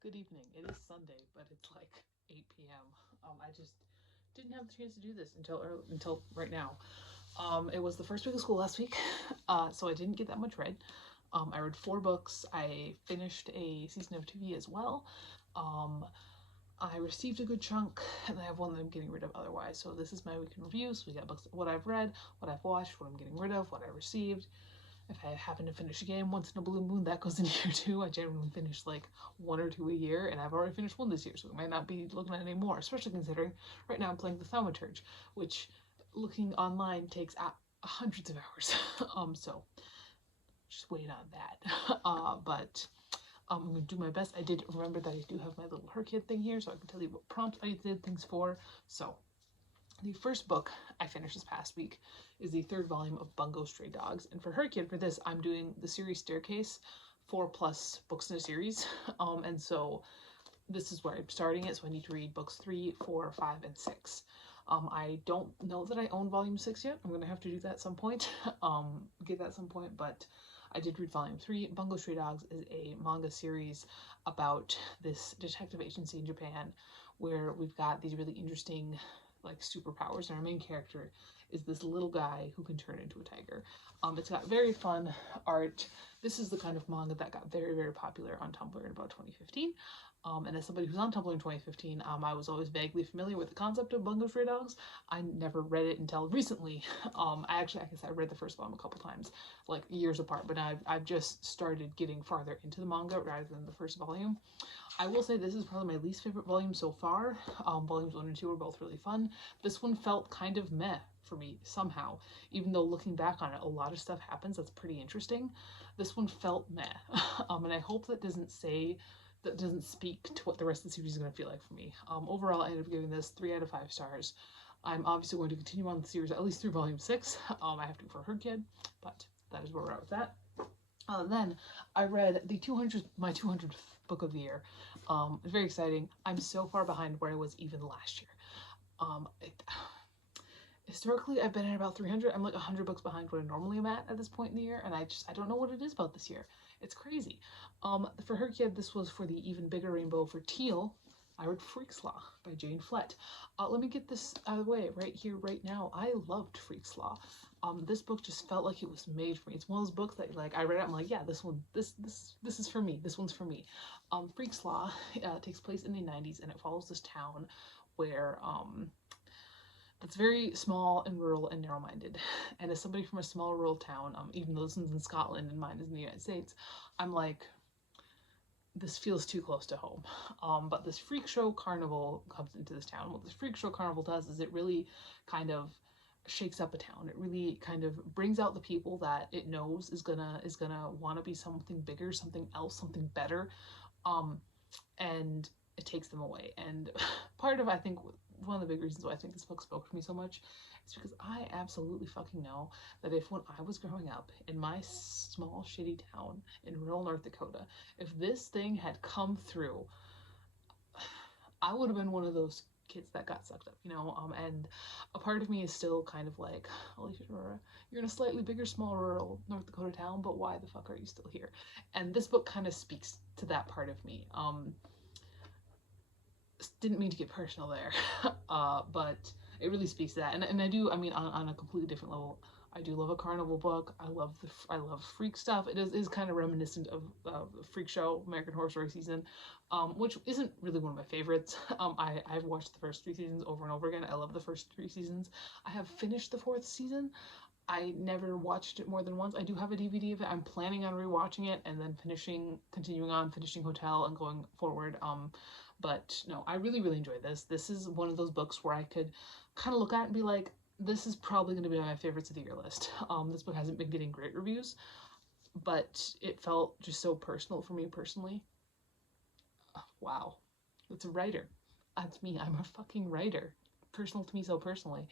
Good evening. It is Sunday, but it's like 8 p.m. I just didn't have the chance to do this until right now. It was the first week of school last week, so I didn't get that much read. I read 4 books. I finished a season of TV as well. Um, I received a good chunk, and I have one that I'm getting rid of otherwise. So this is my week in review. So we got books, what I've read, what I've watched, what I'm getting rid of, what I received. If I happen to finish a game once in a blue moon, that goes in here too. I generally finish like 1 or 2 a year, and I've already finished one this year, so we might not be looking at any more, especially considering right now I'm playing the Thaumaturge, which looking online takes hundreds of hours. So just wait on that. But I'm gonna do my best. I did remember that I do have my little Her Kid thing here, so I can tell you what prompts I did things for. So the first book I finished this past week is the 3rd volume of Bungo Stray Dogs. And for Her Kid, for this, I'm doing the series Staircase, 4+ books in a series. And so this is where I'm starting it, so I need to read books 3, 4, 5, and 6. I don't know that I own volume 6 yet. I'm going to have to do that at some point, get that at some point, but I did read volume 3. Bungo Stray Dogs is a manga series about this detective agency in Japan where we've got these really interesting like superpowers, and our main character is this little guy who can turn into a tiger. It's got very fun art. This is the kind of manga that got very, very popular on Tumblr in about 2015. And as somebody who's on Tumblr in 2015, I was always vaguely familiar with the concept of Bungo Stray Dogs. I never read it until recently. I guess I read the first volume a couple times, like years apart, but I've just started getting farther into the manga rather than the first volume. I will say this is probably my least favorite volume so far. Volumes 1 and 2 were both really fun. This one felt kind of meh for me somehow, even though looking back on it, a lot of stuff happens that's pretty interesting. This one felt meh, and I hope that doesn't speak to what the rest of the series is going to feel like for me. Overall, I ended up giving this 3 out of 5 stars. I'm obviously going to continue on the series at least through volume 6. I have to for Her Kid, but that is where we're at with that. Then I read my 200th book of the year. It's very exciting. I'm so far behind where I was even last year. Historically, I've been at about 300. I'm like 100 books behind what I normally am at this point in the year, and I don't know what it is about this year. It's crazy. For Her Kid, this was for the Even Bigger Rainbow. For Teal, I read Freak's Law by Jane Flett. Let me get this out of the way right here, right now. I loved Freak's Law. This book just felt like it was made for me. It's one of those books that like I read it, I'm like, yeah, this is for me. This one's for me. Freak's Law takes place in the 90s, and it follows this town where that's very small and rural and narrow-minded. And as somebody from a small rural town, even though this one's in Scotland and mine is in the United States, I'm like, this feels too close to home. But this freak show carnival comes into this town. What this freak show carnival does is it really kind of shakes up a town. It really kind of brings out the people that it knows is gonna want to be something bigger, something else, something better, and it takes them away. And part of, I think, one of the big reasons why I think this book spoke to me so much is because I absolutely fucking know that if when I was growing up in my small shitty town in rural North Dakota, if this thing had come through, I would have been one of those kids that got sucked up, and a part of me is still kind of like, Alicia Aurora, you're in a slightly bigger, small rural North Dakota town, but why the fuck are you still here? And this book kind of speaks to that part of me. Didn't mean to get personal there, but it really speaks to that. And I do, I mean, on a completely different level, I do love a carnival book. I love freak stuff. It is kind of reminiscent of the Freak Show, American Horror Story season, which isn't really one of my favorites. I've watched the first 3 seasons over and over again. I love the first 3 seasons. I have finished the 4th season. I never watched it more than once. I do have a DVD of it. I'm planning on rewatching it and then continuing on, finishing Hotel and going forward. But no, I really, really enjoyed this. This is one of those books where I could kind of look at it and be like, this is probably going to be my favorites of the year list. This book hasn't been getting great reviews, but it felt just so personal for me personally. Wow. It's a writer. That's me. I'm a fucking writer. Personal to me so personally.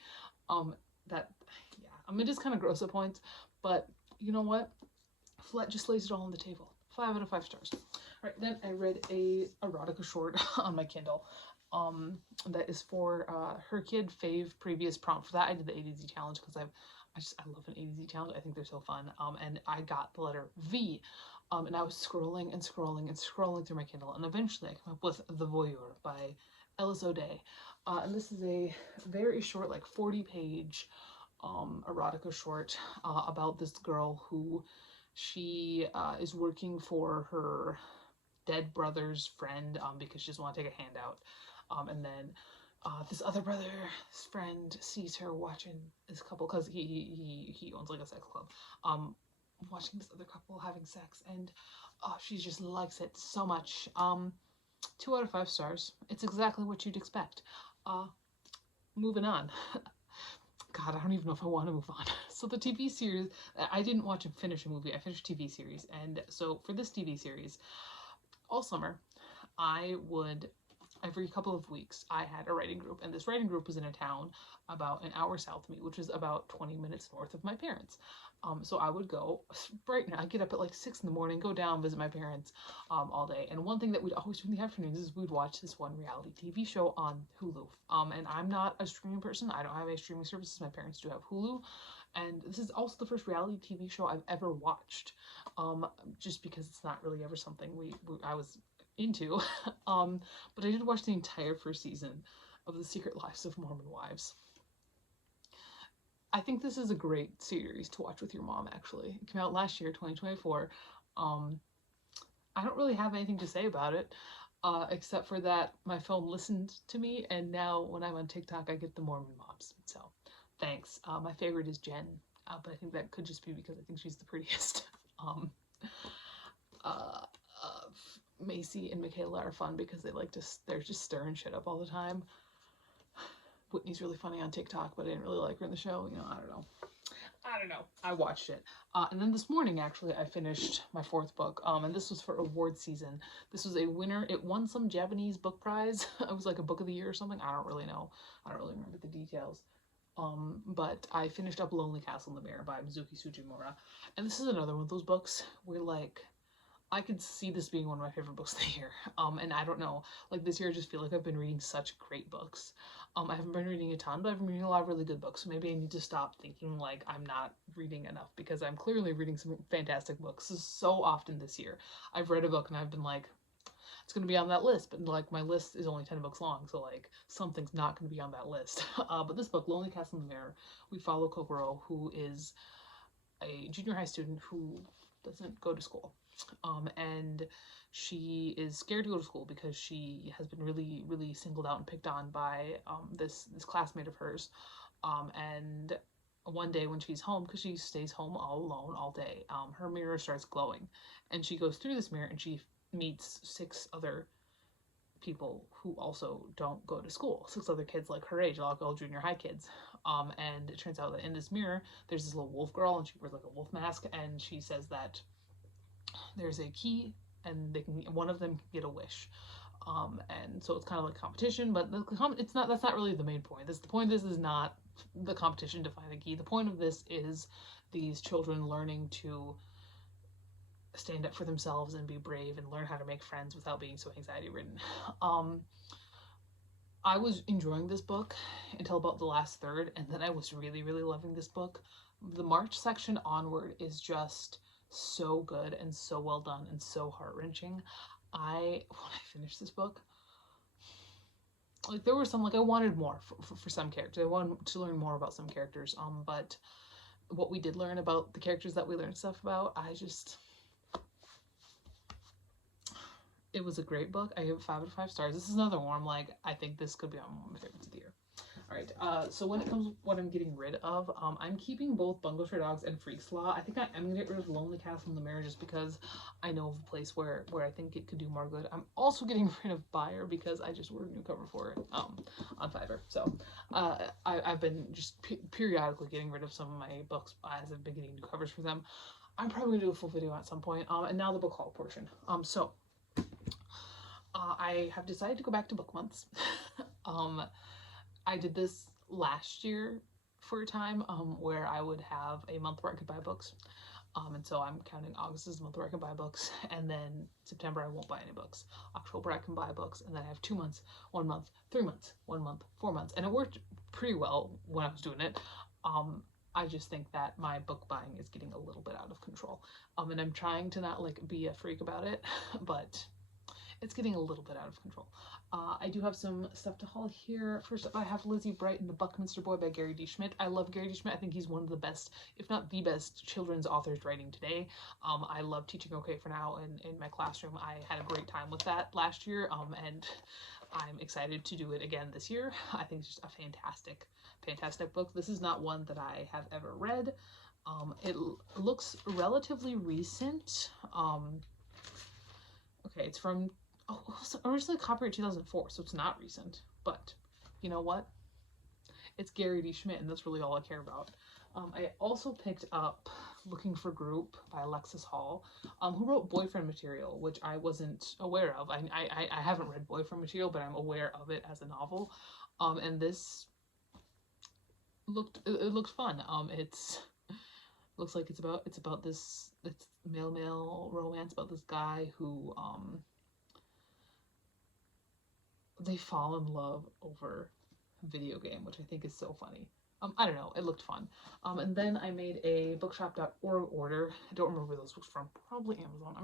That, yeah, I mean, it is kind of gross at points, but you know what? Flett just lays it all on the table. 5 out of 5 stars. All right, then I read a erotica short on my Kindle. That is for Her Kid fave previous prompt. For that, I did the A to Z challenge because I love an A to Z challenge. I think they're so fun. And I got the letter V. And I was scrolling and scrolling and scrolling through my Kindle, and eventually I came up with The Voyeur by Ellis O'Day. And this is a very short, like 40-page erotica short about this girl who she is working for her dead brother's friend because she doesn't want to take a handout. And then this other brother's friend sees her watching this couple, because he owns like a sex club, watching this other couple having sex, and she just likes it so much. 2 out of 5 stars. It's exactly what you'd expect. Moving on. God, I don't even know if I want to move on. So the TV series, I didn't watch and finish a movie. I finished TV series, and so for this TV series, all summer, I would, every couple of weeks, I had a writing group, and this writing group was in a town about an hour south of me, which is about 20 minutes north of my parents. So I would go right now. I get up at like 6 in the morning, go down, visit my parents all day. And one thing that we'd always do in the afternoons is we'd watch this one reality TV show on Hulu. And I'm not a streaming person. I don't have any streaming services. My parents do have Hulu. And this is also the first reality TV show I've ever watched, just because it's not really ever something I was into. But I did watch the entire first season of The Secret Lives of Mormon Wives. I think this is a great series to watch with your mom, actually. It came out last year, 2024. I don't really have anything to say about it, except for that my phone listened to me, and now when I'm on TikTok, I get the Mormon moms. So, thanks. My favorite is Jen, but I think that could just be because I think she's the prettiest. Macy and Michaela are fun because they're just stirring shit up all the time. Whitney's really funny on TikTok, but I didn't really like her in the show. I don't know. I watched it. And then this morning, actually, I finished my 4th book. And this was for award season. This was a winner. It won some Japanese book prize. It was like a book of the year or something. I don't really know. I don't really remember the details. But I finished up Lonely Castle in the Mirror by Mizuki Sujimura. And this is another one of those books where, like, I could see this being one of my favorite books of the year. And I don't know, like this year I just feel like I've been reading such great books. I haven't been reading a ton, but I've been reading a lot of really good books. So maybe I need to stop thinking like I'm not reading enough, because I'm clearly reading some fantastic books so often this year. I've read a book and I've been like, it's going to be on that list, but like my list is only 10 books long, so like something's not going to be on that list. But this book, Lonely Castle in the Mirror, we follow Kokoro, who is a junior high student who doesn't go to school. And she is scared to go to school because she has been really, really singled out and picked on by this classmate of hers. And one day when she's home, because she stays home all alone all day, her mirror starts glowing, and she goes through this mirror and she meets 6 other people who also don't go to school. 6 other kids like her age, all junior high kids. And it turns out that in this mirror there's this little wolf girl, and she wears like a wolf mask, and she says that there's a key and one of them can get a wish. And so it's kind of like competition, but that's not really the main point. The point of this is not the competition to find the key. The point of this is these children learning to stand up for themselves and be brave and learn how to make friends without being so anxiety ridden. I was enjoying this book until about the last third, and then I was really, really loving this book. The March section onward is just so good and so well done and so heart-wrenching. When I finished this book, like there were some, like I wanted more for some characters. I wanted to learn more about some characters, but what we did learn about the characters that we learned stuff about, it was a great book. I give it 5 out of 5 stars. This is another one I'm like, I think this could be on one of my favorites of the year. Alright, so when it comes to what I'm getting rid of, I'm keeping both Bungalow for Dogs and Freak's Law. I think I am going to get rid of Lonely Castle in the Mirror just because I know of a place where I think it could do more good. I'm also getting rid of Buyer because I just ordered a new cover for it on Fiverr. So I've been just periodically getting rid of some of my books as I've been getting new covers for them. I'm probably going to do a full video at some point. And now the book haul portion. I have decided to go back to book months. I did this last year for a time, where I would have a month where I could buy books. And so I'm counting August as the month where I can buy books, and then September I won't buy any books. October I can buy books, and then I have 2 months, 1 month, 3 months, 1 month, 4 months, and it worked pretty well when I was doing it. I just think that my book buying is getting a little bit out of control. And I'm trying to not like be a freak about it, but it's getting a little bit out of control. I do have some stuff to haul here. First up, I have Lizzie Bright and the Buckminster Boy by Gary D. Schmidt. I love Gary D. Schmidt. I think he's one of the best, if not the best, children's authors writing today. I love teaching OK for Now in my classroom. I had a great time with that last year, and I'm excited to do it again this year. I think it's just a fantastic book. This is not one that I have ever read. It looks relatively recent. Okay, it's from, it was originally copyright 2004, so it's not recent. But you know what? It's Gary D. Schmidt, and that's really all I care about. I also picked up Looking for Group by Alexis Hall, who wrote Boyfriend Material, which I wasn't aware of. I haven't read Boyfriend Material, but I'm aware of it as a novel. And this looked fun. It's looks like it's about this male romance about this guy who they fall in love over a video game, which I think is so funny. I don't know, it looked fun. And then I made a bookshop.org order. I don't remember where those books from, probably Amazon.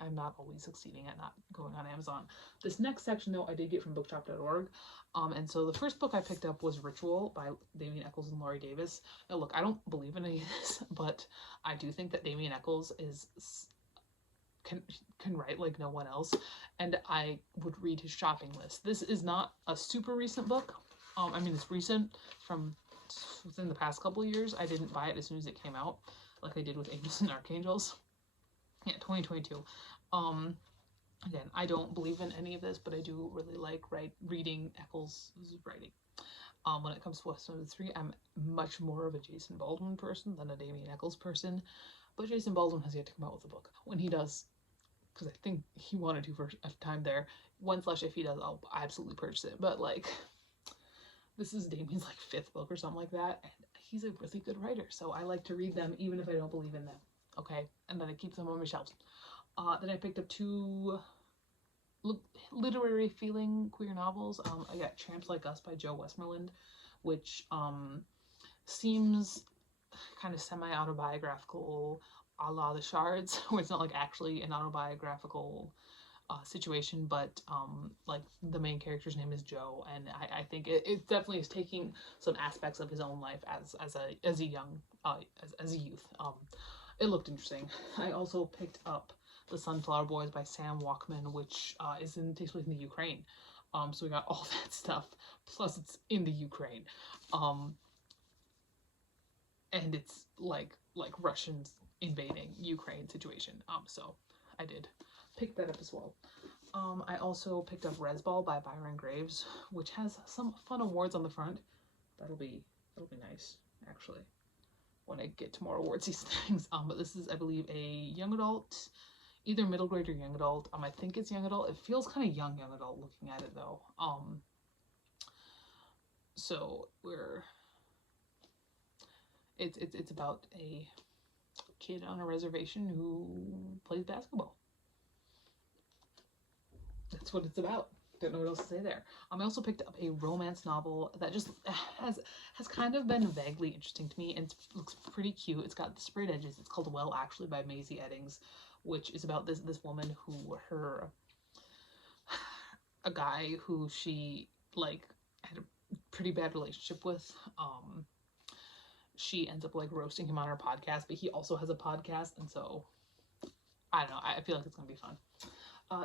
I'm not always succeeding at not going on Amazon. This next section though, I did get from bookshop.org. And so the first book I picked up was Ritual by Damien Eccles and Laurie Davis. Now look, I don't believe in any of this, but I do think that Damien Eccles can write like no one else, and I would read his shopping list. This is not a super recent book. I mean, it's recent from within the past couple of years. I didn't buy it as soon as it came out, like I did with Angels and Archangels. Yeah, 2022. Again, I don't believe in any of this, but I do really like reading Eccles' writing. When it comes to West Side of the Three, I'm much more of a Jason Baldwin person than a Damien Eccles person, but Jason Baldwin has yet to come out with a book. When he does, because I think he wanted to for a time there, if he does, I'll absolutely purchase it. But like, this is Damien's like 5th book or something like that, and he's a really good writer, so I like to read them even if I don't believe in them. Okay, and then I keep them on my shelves. Then I picked up 2 literary feeling queer novels. I got Tramps Like Us by Joe Westmoreland, which seems kind of semi-autobiographical, a la The Shards, where it's not like actually an autobiographical situation, but like the main character's name is Joe, and I think it definitely is taking some aspects of his own life as a youth. It looked interesting. I also picked up The Sunflower Boys by Sam Walkman, which takes place in the Ukraine. So we got all that stuff, plus it's in the Ukraine. And it's like Russians invading Ukraine situation. So I did pick that up as well. I also picked up Resball by Byron Graves, which has some fun awards on the front. That'll be nice, actually, when I get to more awards these things. But this is, I believe, a young adult, either middle grade or young adult. I think it's young adult. It feels kind of young adult looking at it though. So it's about a kid on a reservation who plays basketball. That's what it's about. Don't know what else to say there. I also picked up a romance novel that just has kind of been vaguely interesting to me, and it looks pretty cute. It's got the sprayed edges. It's called Well Actually by Maisie Eddings, which is about this woman who a guy who she like had a pretty bad relationship with. She ends up like roasting him on her podcast, but he also has a podcast, and so I don't know. I feel like it's gonna be fun.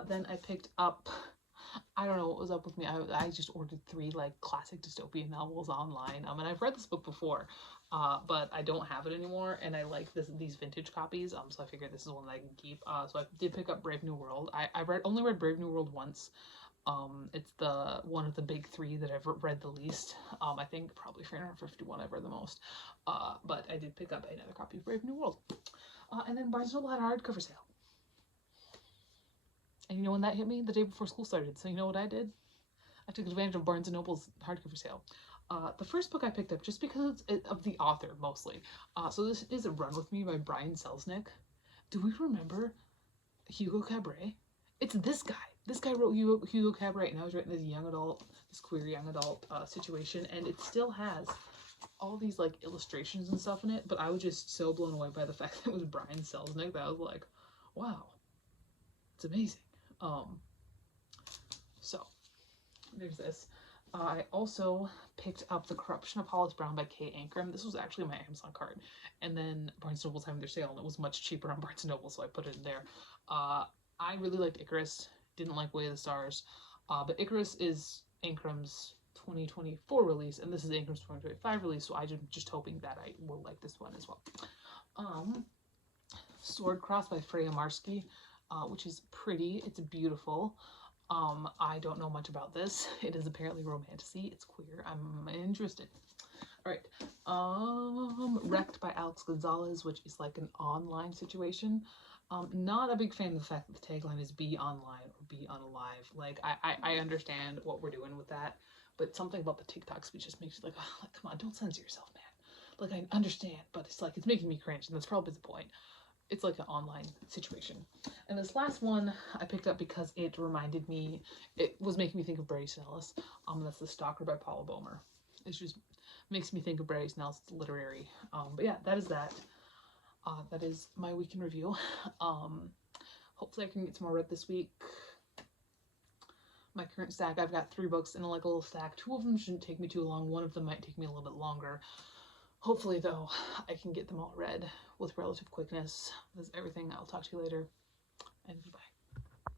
Then I picked up, I don't know what was up with me. I just ordered 3 like classic dystopian novels online. And I've read this book before, but I don't have it anymore, and I like these vintage copies. So I figured this is one that I can keep. So I did pick up Brave New World. I only read Brave New World once. It's the one of the big 3 that I've read the least. I think probably 351 I've read the most. But I did pick up another copy of Brave New World. And then Barnes & Noble had a hardcover sale. And you know when that hit me? The day before school started. So you know what I did? I took advantage of Barnes & Noble's hardcover sale. The first book I picked up, just because of the author, mostly. So this is Run With Me by Brian Selznick. Do we remember Hugo Cabret? It's this guy. This guy wrote Hugo Cabret, and I was writing this queer young adult situation, and it still has all these like illustrations and stuff in it, but I was just so blown away by the fact that it was Brian Selznick that I was like, wow, it's amazing. So there's this. I also picked up The Corruption of Hollis Brown by Kay Ankrum. This was actually my Amazon cart. And then Barnes & Noble's having their sale, and it was much cheaper on Barnes & Noble, so I put it in there. I really liked Icarus. Didn't like Way of the Stars. But Icarus is Ankrum's 2024 release, and this is Ankrum's 2025 release, so I'm just hoping that I will like this one as well. Sword Cross by Freya Marsky, which is pretty. It's beautiful. I don't know much about this. It is apparently romantasy. It's queer. I'm interested. All right. Wrecked by Alex Gonzalez, which is like an online situation. Not a big fan of the fact that the tagline is be online or be unalive. Like, I understand what we're doing with that, but something about the TikTok speech just makes you like, oh, like, come on, don't censor yourself, man. Like, I understand, but it's like, it's making me cringe, and that's probably the point. It's like an online situation. And this last one I picked up because it reminded me, it was making me think of Brady Snellis. That's The Stalker by Paula Bomer. It just makes me think of Brady Snellis. It's literary. But yeah, that is that. That is my week in review. Hopefully I can get some more read this week. My current stack, I've got 3 books in like a little stack. 2 of them shouldn't take me too long. 1 of them might take me a little bit longer. Hopefully, though, I can get them all read with relative quickness. That's everything. I'll talk to you later, and goodbye.